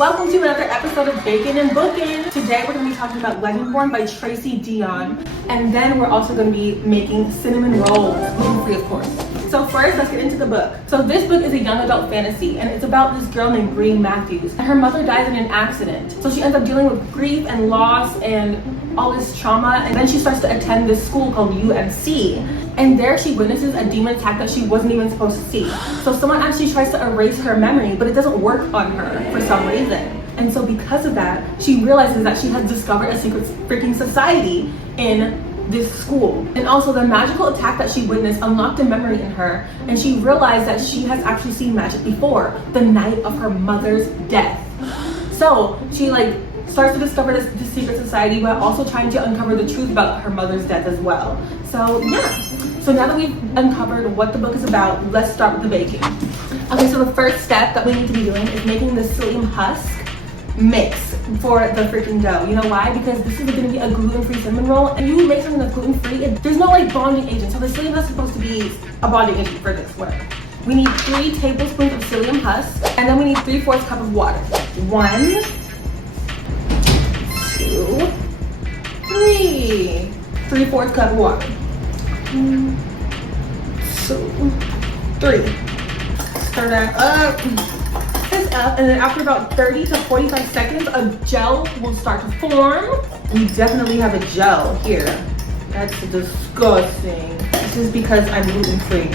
Welcome to another episode of Bakin and Bookin. Today we're going to be talking about Legendborn by Tracy, Deonn, and then we're also going to be making cinnamon rolls, gluten-free of course. So first, let's get into the book. So this book is a young adult fantasy, and it's about this girl named Bree Matthews. Her mother dies in an accident, so she ends up dealing with grief and loss and all this trauma, and then she starts to attend this school called UNC. And there she witnesses a demon attack that she wasn't even supposed to see. So someone actually tries to erase her memory, but it doesn't work on her for some reason. And so because of that, she realizes that she has discovered a secret freaking society in this school. And also the magical attack that she witnessed unlocked a memory in her, and she realized that she has actually seen magic before, the night of her mother's death. So she starts to discover this secret society, but also trying to uncover the truth about her mother's death as well. So yeah. So now that we've uncovered what the book is about, let's start with the baking. Okay, so the first step that we need to be doing is making the psyllium husk mix for the freaking dough. You know why? Because this is going to be a gluten-free cinnamon roll, and you make something that's gluten-free, there's no bonding agent. So the psyllium husk is supposed to be a bonding agent for this, whatever. We need 3 tablespoons of psyllium husk, and then we need 3/4 cup of water. 1, 2, 3. 3/4 cup of water. 1, 2, 3. Stir that up. This up, and then after about 30 to 45 seconds, a gel will start to form. We definitely have a gel here. That's disgusting. This is because I'm gluten-free.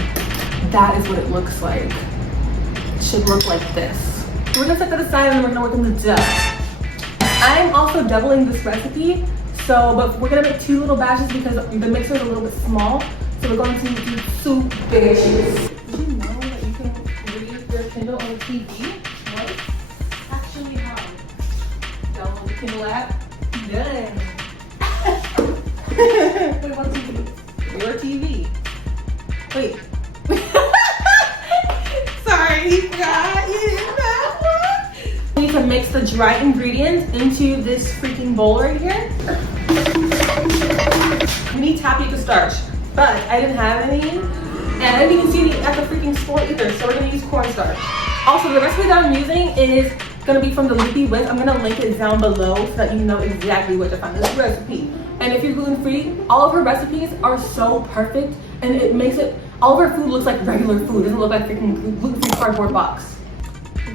That is what it looks like. It should look like this. So we're gonna set that aside, and then we're gonna work on the dough. I'm also doubling this recipe. But we're gonna make 2 little batches because the mixer is a little bit small. So we're going to do 2 batches. Did you know that you can read your Kindle on the TV? What? Actually, how? Download the Kindle app. Good. Wait, what TV? Your TV. Wait. Sorry, you forgot. You didn't have one. We need to mix the dry ingredients into this freaking bowl right here. We need tapioca starch, but I didn't have any, and I didn't even see any at the freaking store either, so we're gonna use cornstarch. Also, the recipe that I'm using is gonna be from the Loopy whisk. I'm gonna link it down below so that you know exactly where to find this recipe. And if you're gluten-free, all of her recipes are so perfect, and it makes it, all of her food looks like regular food. It doesn't look like freaking gluten-free cardboard box.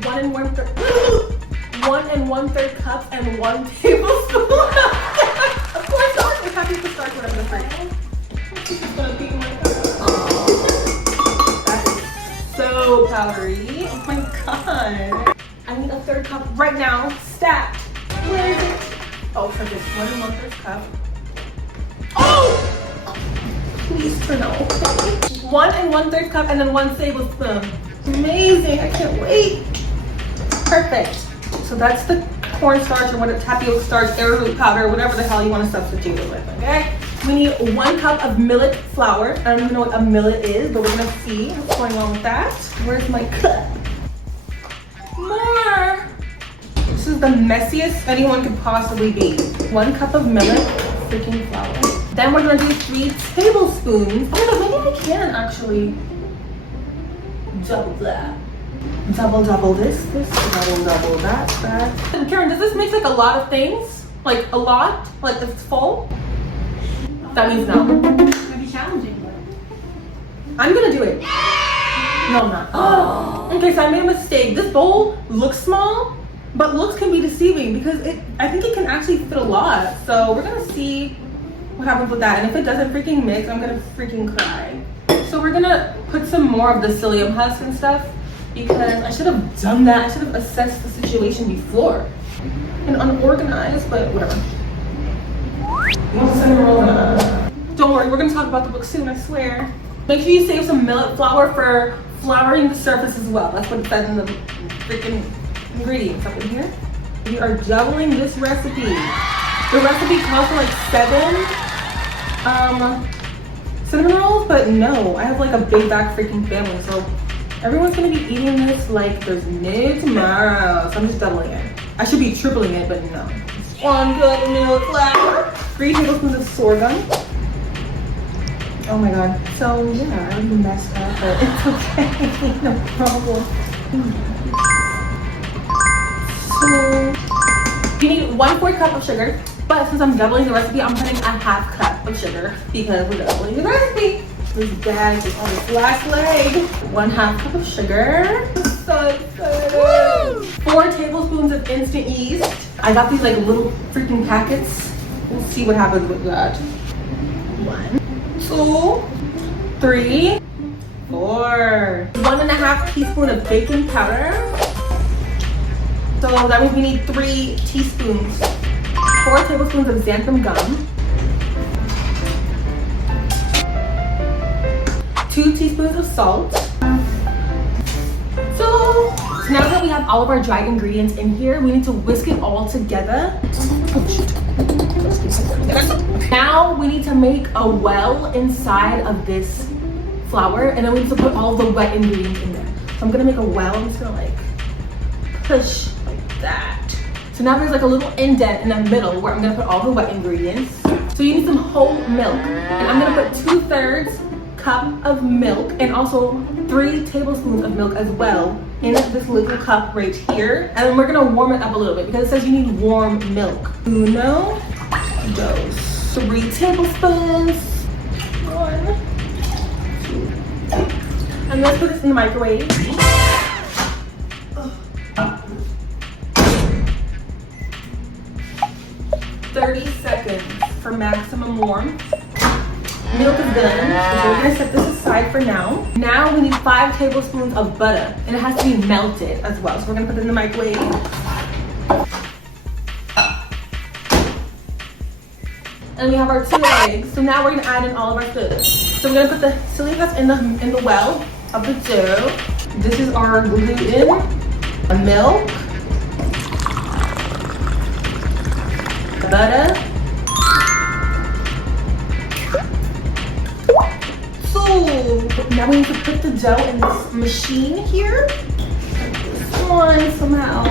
1 1/3 cups and 1 tablespoon of cornstarch. We're happy to start whatever the frick. This is gonna be my That is so powdery. Oh my god. I need a 1/3 cup right now, stacked. Where is it? Oh, for this 1 1/3 cup. Oh! Please turn out okay. 1 1/3 cup and then 1 tablespoon. Amazing, I can't wait. Perfect. So that's the cornstarch or whatever, tapioca starch, arrowroot powder, whatever the hell you want to substitute it with, okay? We need 1 cup of millet flour. I don't even know what a millet is, but we're gonna see what's going on with that. Where's my cup? More! This is the messiest anyone could possibly be. 1 cup of millet freaking flour. Then we're gonna do 3 tablespoons. Oh my god, maybe I can actually double that. Double this, double that. And Karen, does this mix a lot of things? Like a lot? Like it's full? That means no. Might be challenging, but I'm gonna do it. No, I'm not. Oh. Okay, so I made a mistake. This bowl looks small, but looks can be deceiving because I think it can actually fit a lot. So we're gonna see what happens with that. And if it doesn't freaking mix, I'm gonna freaking cry. So we're gonna put some more of the psyllium husk and stuff, because I should have done that. I should have assessed the situation before. And unorganized, but whatever. Don't worry, we're gonna talk about the book soon, I swear. Make sure you save some millet flour for flouring the surface as well. That's what it says in the freaking ingredients up in here. We are doubling this recipe. The recipe calls for 7 cinnamon rolls, but no, I have a big back freaking family, so everyone's gonna be eating this like there's no tomorrow. So I'm just doubling it. I should be tripling it, but no. 1 cup of millet flour, 3 tablespoons of sorghum. Oh my god. So yeah, I already messed up, but it's okay. No problem. So You need 1/4 cup of sugar, but since I'm doubling the recipe, I'm putting a 1/2 cup of sugar because we're doubling the recipe. This bag is on its last leg. 1/2 cup of sugar. So excited. 4 tablespoons of instant yeast. I got these like little freaking packets. We'll see what happens with that. 1, 2, 3, 4. 1.5 teaspoon of baking powder. So that means we need 3 teaspoons. 4 tablespoons of xanthan gum. 2 teaspoons of salt. So now that we have all of our dried ingredients in here, we need to whisk it all together. Now we need to make a well inside of this flour, and then we need to put all the wet ingredients in there. So I'm gonna make a well. I'm just gonna like push like that. So now there's like a little indent in the middle where I'm gonna put all the wet ingredients. So you need some whole milk, and I'm gonna put 2/3 cup of milk and also 3 tablespoons of milk as well in this little cup right here. And then we're gonna warm it up a little bit because it says you need warm milk. 1, 2, 3 tablespoons. 1, 2, 3. And let's put this in the microwave. 30 seconds for maximum warmth. Milk is done, so we're gonna set this aside for now. Now we need 5 tablespoons of butter, and it has to be melted as well. So we're gonna put it in the microwave. And we have our 2 eggs. So now we're gonna add in all of our foods. So we're gonna put the chili that's in the well of the dough. This is our gluten, milk, butter. Now we need to put the dough in this machine here. Turn this on somehow.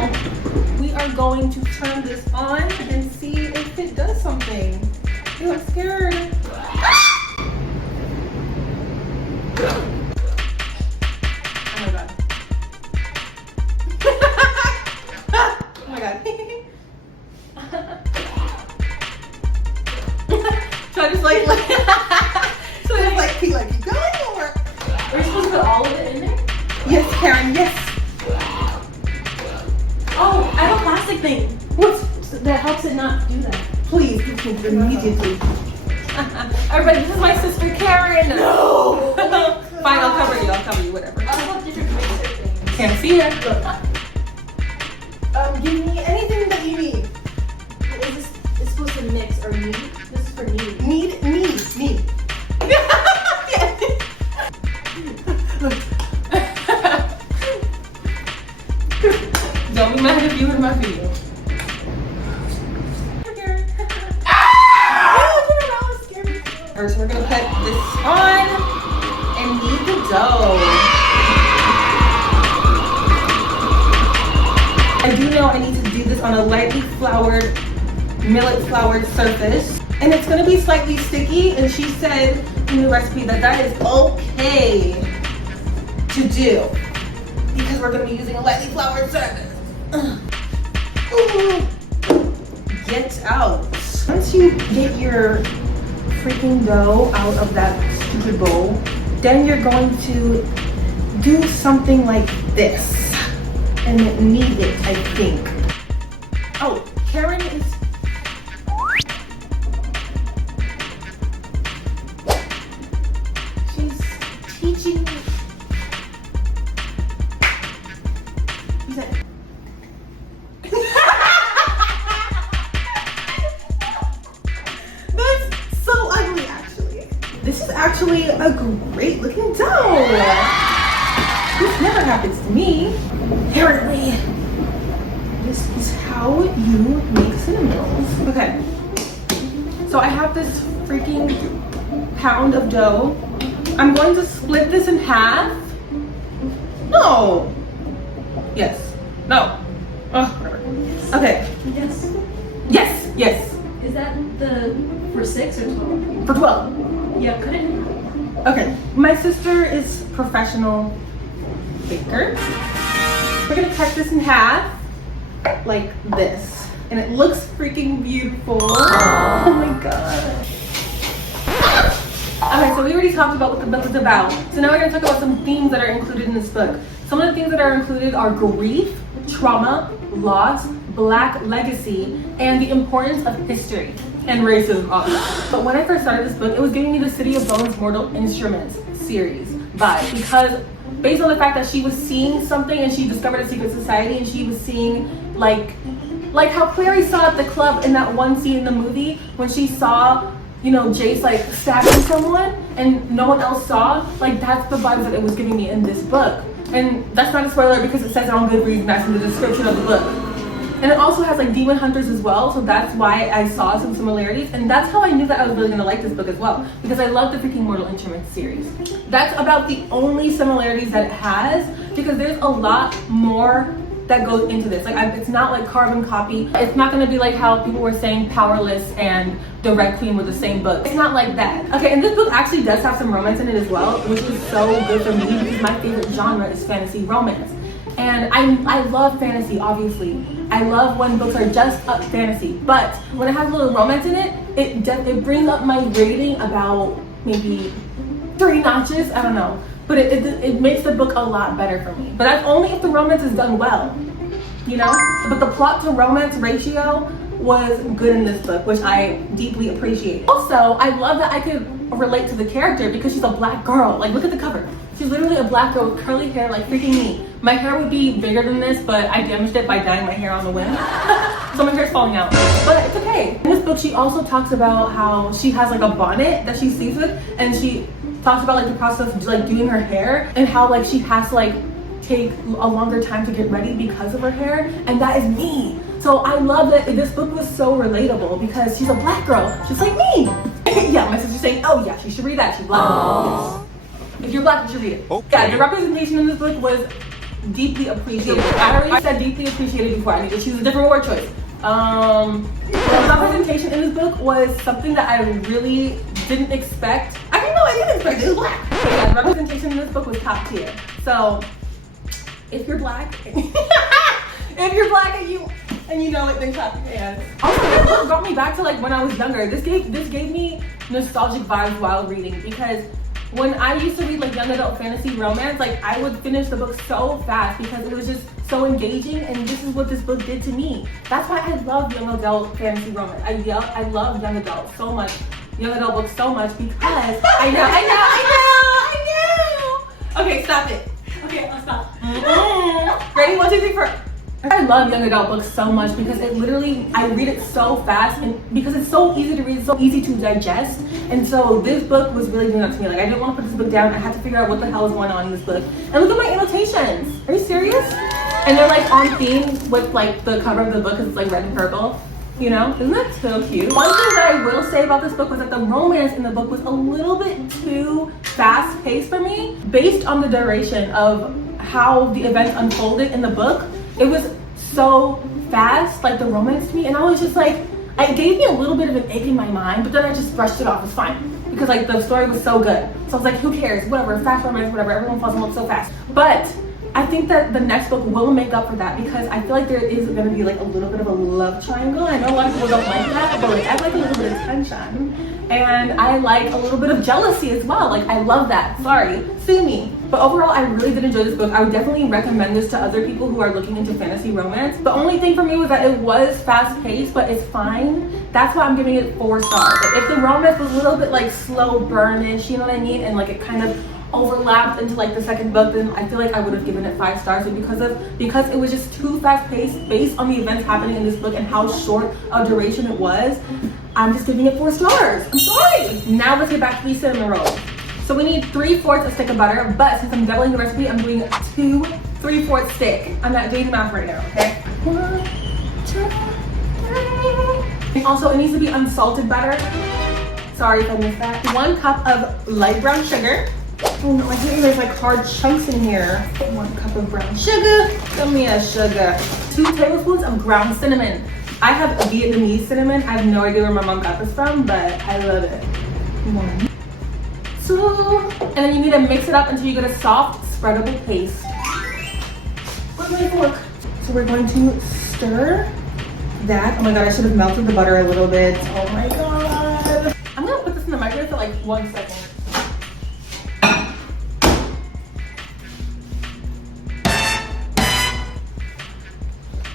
We are going to turn this on and see if it does something. Ew, I'm scared. Oh my god. Oh my god. So I just like so I just like keep going or are we supposed to put all of it in there? Yes, Karen, yes. Oh, I have a plastic thing. What? That helps it not do that. Please, immediately. Everybody, this is my sister Karen. No. Fine, I'll cover you, whatever. I have different mixer things. Can't see it. Give me anything that you need. Is this it's supposed to mix or knead? This is for kneading. Need. Don't be mad if you in my video. First, we're gonna put this on and knead the dough. I do know I need to do this on a lightly floured, millet floured surface. And it's gonna be slightly sticky, and she said in the recipe that is okay to do because we're gonna be using a lightly floured surface. Get out. Once you get your freaking dough out of that stupid bowl, then you're going to do something like this and knead it, I think. Oh, Karen is teaching me. That's so ugly, actually. This is actually a great looking dough. This never happens to me. Apparently, this is how you make cinnamon rolls. Okay, so I have this freaking pound of dough. I'm going to split this in half. No. Yes. No. Oh, whatever. Okay. Yes. Yes. Yes. Is that for 6 or 12? For 12. Yeah, cut it. Okay. My sister is professional baker. We're gonna cut this in half like this. and it looks freaking beautiful. Oh my god. Okay, so we already talked about what the book is about. So now we're gonna talk about some themes that are included in this book. Some of the things that are included are grief, trauma, loss, Black legacy, and the importance of history and racism. But when I first started this book, it was giving me the City of Bones Mortal Instruments series vibe, because based on the fact that she was seeing something and she discovered a secret society, and she was seeing like how Clary saw at the club in that one scene in the movie when she saw, you know, Jace like stabbing someone and no one else saw. Like, that's the vibes that it was giving me in this book. And that's not a spoiler because it says it on Goodreads, that's in the description of the book. And it also has like demon hunters as well, so that's why I saw some similarities, and that's how I knew that I was really gonna like this book as well, because I love the freaking Mortal Instruments series. That's about the only similarities that it has, because there's a lot more that goes into this. Like, it's not like carbon copy. It's not gonna be like how people were saying Powerless and The Red Queen were the same book. It's not like that. Okay, and this book actually does have some romance in it as well, which is so good for me because my favorite genre is fantasy romance. And I love fantasy, obviously. I love when books are just up fantasy, but when it has a little romance in it, it brings up my rating about maybe 3 notches, I don't know. But it makes the book a lot better for me. But that's only if the romance is done well, you know? But the plot to romance ratio was good in this book, which I deeply appreciate. Also, I love that I could relate to the character because she's a Black girl. Like, look at the cover. She's literally a Black girl with curly hair, like freaking me. My hair would be bigger than this, but I damaged it by dyeing my hair on the whim. So my hair's falling out, but it's okay. In this book, she also talks about how she has like a bonnet that she sleeps with, and she talks about like the process of like doing her hair and how like she has to like take a longer time to get ready because of her hair, and that is me. So I love that this book was so relatable because she's a Black girl, just like me. Yeah, my sister's saying, oh yeah, she should read that, she's Black. Yes. If you're Black, you should read it. Okay. Yeah, the representation in this book was deeply appreciated. I already said deeply appreciated before. I need to choose a different word choice. The representation in this book was something that I really didn't expect. I didn't expect it. It was Black. But yeah, the representation in this book was top tier. So if you're Black, if you're Black and you know it, then clap your hands. Also, this book brought me back to like when I was younger. This gave me nostalgic vibes while reading, because when I used to read like young adult fantasy romance, like I would finish the book so fast because it was just so engaging, and this is what this book did to me. That's why I love young adult fantasy romance. I love young adult so much, young adult books so much, because I know. Okay, stop it. Okay, I'll stop. Ready? 1, 2, 3, 4. I love young adult books so much because it literally, I read it so fast, and because it's so easy to read, it's so easy to digest. And so this book was really doing that to me. Like, I didn't want to put this book down. I had to figure out what the hell is going on in this book. And look at my annotations. Are you serious? And they're like on theme with like the cover of the book because it's like red and purple. You know, isn't that so cute? One thing that I will say about this book was that the romance in the book was a little bit too fast paced for me, based on the duration of how the events unfolded in the book. It was so fast, like the romance to me, and I was just like, it gave me a little bit of an ache in my mind, but then I just brushed it off. It's fine, because like the story was so good. So I was like, who cares? Whatever, fast romance, whatever. Everyone falls in love so fast. But I think that the next book will make up for that, because I feel like there is going to be like a little bit of a love triangle. I know a lot of people don't like that, but like I like a little bit of tension, and I like a little bit of jealousy as well. Like, I love that. Sorry, sue me. But overall, I really did enjoy this book. I would definitely recommend this to other people who are looking into fantasy romance. The only thing for me was that it was fast paced, but it's fine. That's why I'm giving it 4 stars. Like, if the romance was a little bit like slow burnish, you know what I mean, and like it kind of overlapped into like the second book, then I feel like I would have given it 5 stars. But because it was just too fast paced based on the events happening in this book and how short a duration it was, I'm just giving it 4 stars. I'm sorry. Now let's get back to the cinnamon roll. So we need 3/4 a stick of butter, but since I'm doubling the recipe, I'm doing 2 3/4 stick. I'm not doing math right now, okay? 1, 2, 3. Also, it needs to be unsalted butter. Sorry if I missed that. 1 cup of light brown sugar. Oh no, I think there's like hard chunks in here. 1 cup of brown sugar. Give me a sugar. 2 tablespoons of ground cinnamon. I have a Vietnamese cinnamon. I have no idea where my mom got this from, but I love it. 1, 2, and then you need to mix it up until you get a soft, spreadable paste. Where's my fork? So we're going to stir that. Oh my god, I should have melted the butter a little bit. Oh my god. I'm gonna put this in the microwave for like 1 second.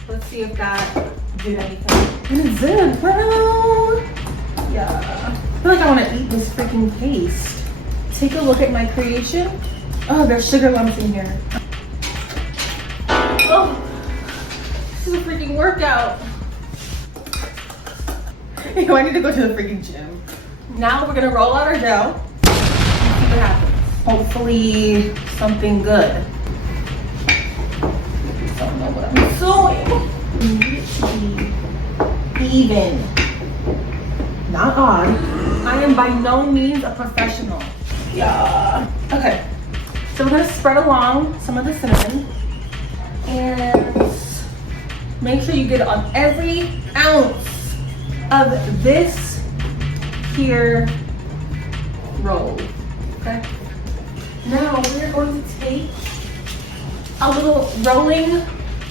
Let's see if that did anything. And it's in, bro. Yeah. I feel like I want to eat this freaking paste. Take a look at my creation. Oh, there's sugar lumps in here. Oh, this is a freaking workout. I need to go to the freaking gym. Now we're gonna roll out our dough and see what happens. Hopefully something good. I don't know what I'm doing. We need it to be even, not odd. I am by no means a professional. Yeah. Okay. So we're gonna spread along some of the cinnamon and make sure you get on every ounce of this here roll. Okay. Now we're going to take a little rolling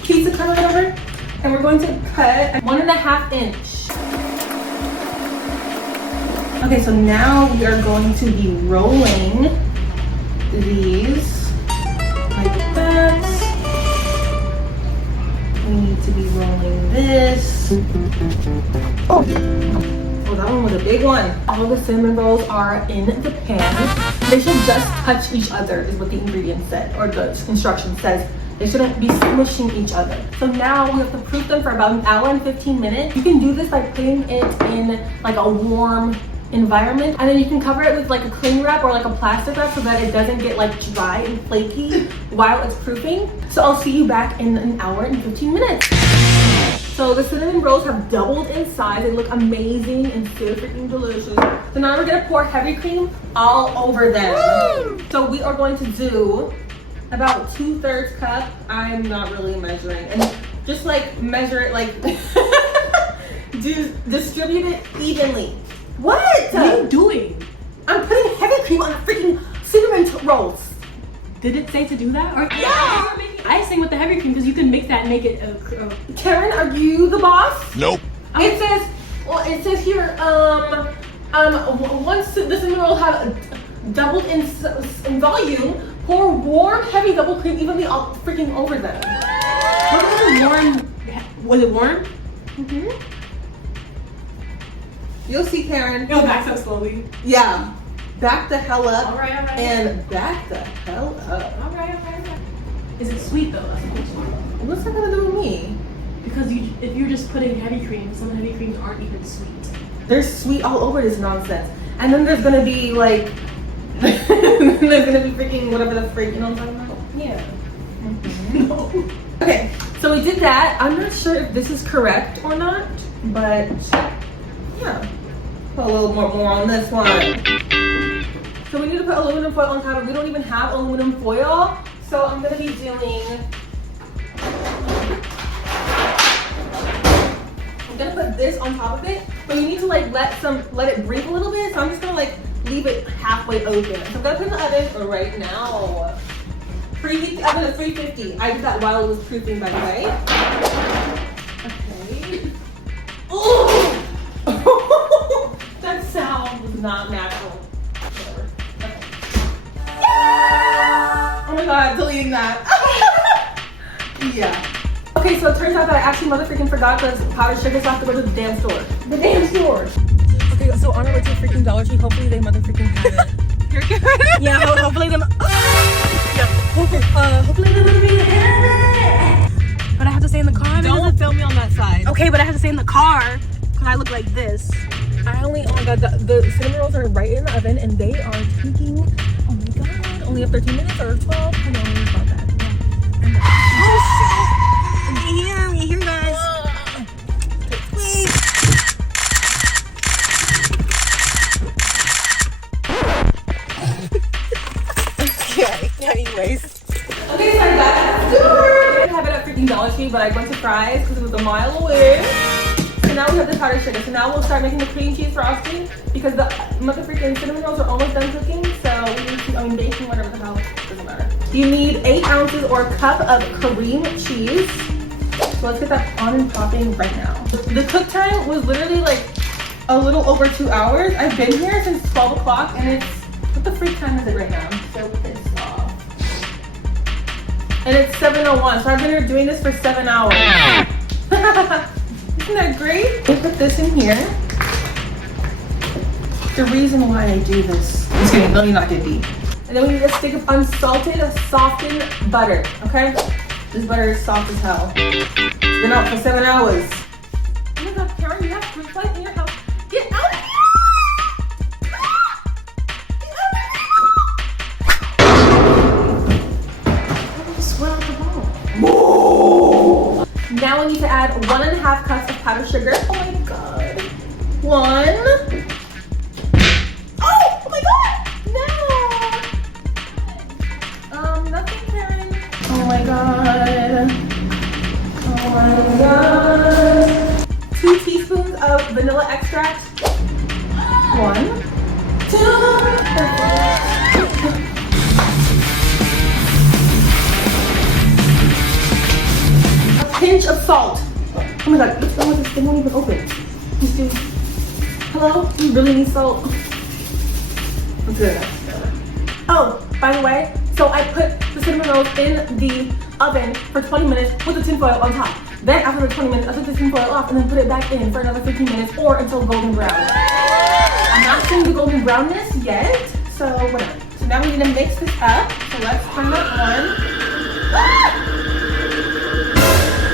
piece of cutting over and we're going to cut 1.5 inch. Okay, so now we are going to be rolling these like that. We need to be rolling this. Oh, that one was a big one. All the cinnamon rolls are in the pan. They should just touch each other is what the ingredient said, or the instruction says. They shouldn't be smushing each other. So now we have to proof them for about 1 hour and 15 minutes. You can do this by putting it in like a warm environment, and then you can cover it with like a cling wrap or like a plastic wrap so that it doesn't get like dry and flaky while it's proofing. So I'll see you back in 1 hour and 15 minutes. So the cinnamon rolls have doubled in size. They look amazing and so freaking delicious. So now we're gonna pour heavy cream all over them. Woo! So we are going to do about 2/3 cup. I'm not really measuring, and just like measure it, like distribute it evenly. What? What are you doing? I'm putting heavy cream on the freaking cinnamon rolls. Did it say to do that? Or Yeah! icing with the heavy cream because you can make that and make it Karen, are you the boss? Nope. It says, well, it says here, once the cinnamon roll have doubled in volume, pour warm, heavy double cream evenly all freaking over them. What was it warm? Was it warm? Mm-hmm. You'll see, Karen. Go back so slowly. Yeah. Back the hell up. All right. And back the hell up. All right. Is it sweet though? That's the question. What's that gonna do with me? Because if you're just putting heavy cream, some heavy creams aren't even sweet. There's sweet all over this nonsense. And then there's gonna be like, there's gonna be freaking whatever the freak, you know what I'm talking about? Yeah. Mm-hmm. No. Okay, so we did that. I'm not sure if this is correct or not, but yeah. Put a little more on this one. So we need to put aluminum foil on top. We don't even have aluminum foil. So I'm gonna be doing, I'm gonna put this on top of it, but you need to like let it breathe a little bit. So I'm just gonna like leave it halfway open. So I'm gonna put it in the oven right now. Preheat the oven to 350. I did that while it was proofing, by the way. Okay. Oh! That sound was not natural. Whatever. Okay. Oh my god, deleting that. Yeah. Okay, so it turns out that I actually motherfucking forgot the powdered sugar, so I have to go to the damn store. The damn store. Okay, so on our way to the freaking Dollar Tree, hopefully they motherfucking have it. You're good? Yeah, hopefully they hopefully they motherfucking have it. But I have to stay in the car. Don't film me on that side. Okay, but I have to stay in the car because I look like this. Oh my god, the cinnamon rolls are right in the oven and they are taking, oh my god, only have 13 minutes or 12? Who knows about that? We here guys. Wait. Okay, anyways. Okay, so I got at the store. I didn't have it at freaking Dollar Tree, but I went to Fry's because it was a mile away. So now we have the powdered sugar. So now we'll start making the cream cheese frosting because the motherfucking cinnamon rolls are almost done cooking. So we need to, baking, whatever the hell, doesn't matter. You need 8 ounces or a cup of cream cheese. So let's get that on and popping right now. The cook time was literally like a little over 2 hours. I've been here since 12 o'clock and it's, what the freak time is it right now? I'm so pissed off. And it's 7:01, so I've been here doing this for 7 hours. Isn't that great? We'll put this in here. The reason why I do this. I'm just kidding, let me not get deep. And then we need a stick of unsalted, softened butter, okay? This butter is soft as hell. It's been out for 7 hours. Oh my God, Karen, you have fruit flies in your house. Get out of here! Sweat out the bowl. Now we need to add 1.5 cups of powdered sugar. Oh my God. 1. Oh my God, no. Nothing, Karen. Oh my God. Oh my God. 2 teaspoons of vanilla extract. 1, 2. Pinch of salt. Oh my God, what's wrong with this thing? Won't even open. Let's do. Hello? You really need salt? Let's do that. Oh, by the way, so I put the cinnamon rolls in the oven for 20 minutes with the tinfoil on top. Then after the 20 minutes, I took the tinfoil off and then put it back in for another 15 minutes or until golden brown. I'm not seeing the golden brownness yet, so whatever. So now we need to mix this up. So let's turn that on. Ah!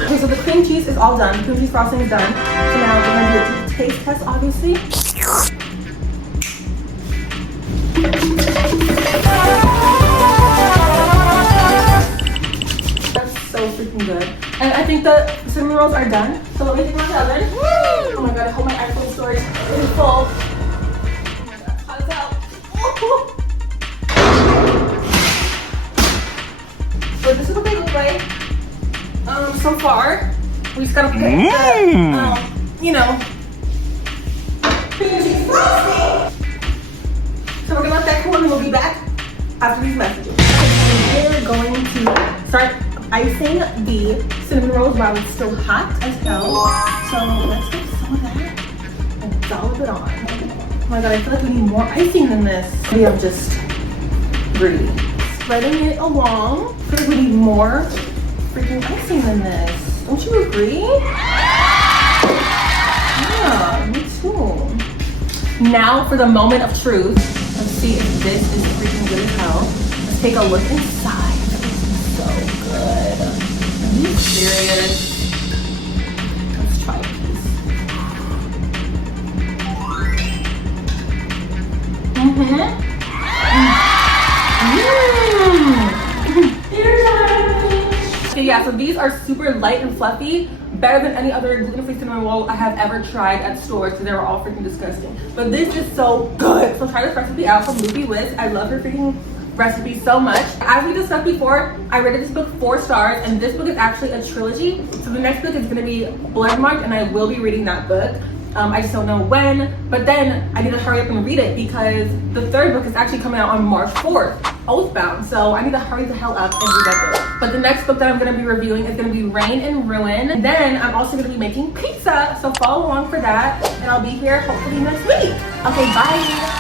Okay, so the cream cheese is all done. The cream cheese frosting is done. So now we're gonna do a taste test, obviously. That's so freaking good. And I think the cinnamon rolls are done. So let me take them out the oven. Oh my God, I hope my iPhone storage is full. Oh my God, hot as hell. So this is what they look like. So far, we just gotta put the, you know, cream cheese frosting. So we're gonna let that cool and we'll be back after these messages. We're going to start icing the cinnamon rolls while it's still hot as hell. So let's get some of that and dollop it on. Oh my God, I feel like we need more icing than this. Maybe I'm just greedy. Spreading it along. I feel like we need more freaking icing than this. Don't you agree? Yeah, me too. Now for the moment of truth. Let's see if this is freaking good as hell. Let's take a look inside. It's so good. Are you serious? Let's try a piece. Okay, yeah, so these are super light and fluffy. Better than any other gluten-free cinnamon roll I have ever tried at stores because they were all freaking disgusting. But this is so good. So try this recipe out from Loopy Whisk. I love her freaking recipe so much. As we discussed before, I rated this book 4 stars and this book is actually a trilogy. So the next book is going to be Blood Marked and I will be reading that book. I just don't know when, but then I need to hurry up and read it because the 3rd book is actually coming out on March 4th, Oathbound. So I need to hurry the hell up and read that book. But the next book that I'm going to be reviewing is going to be Reign and Ruin. And then I'm also going to be making pizza. So follow along for that and I'll be here hopefully next week. Okay, bye.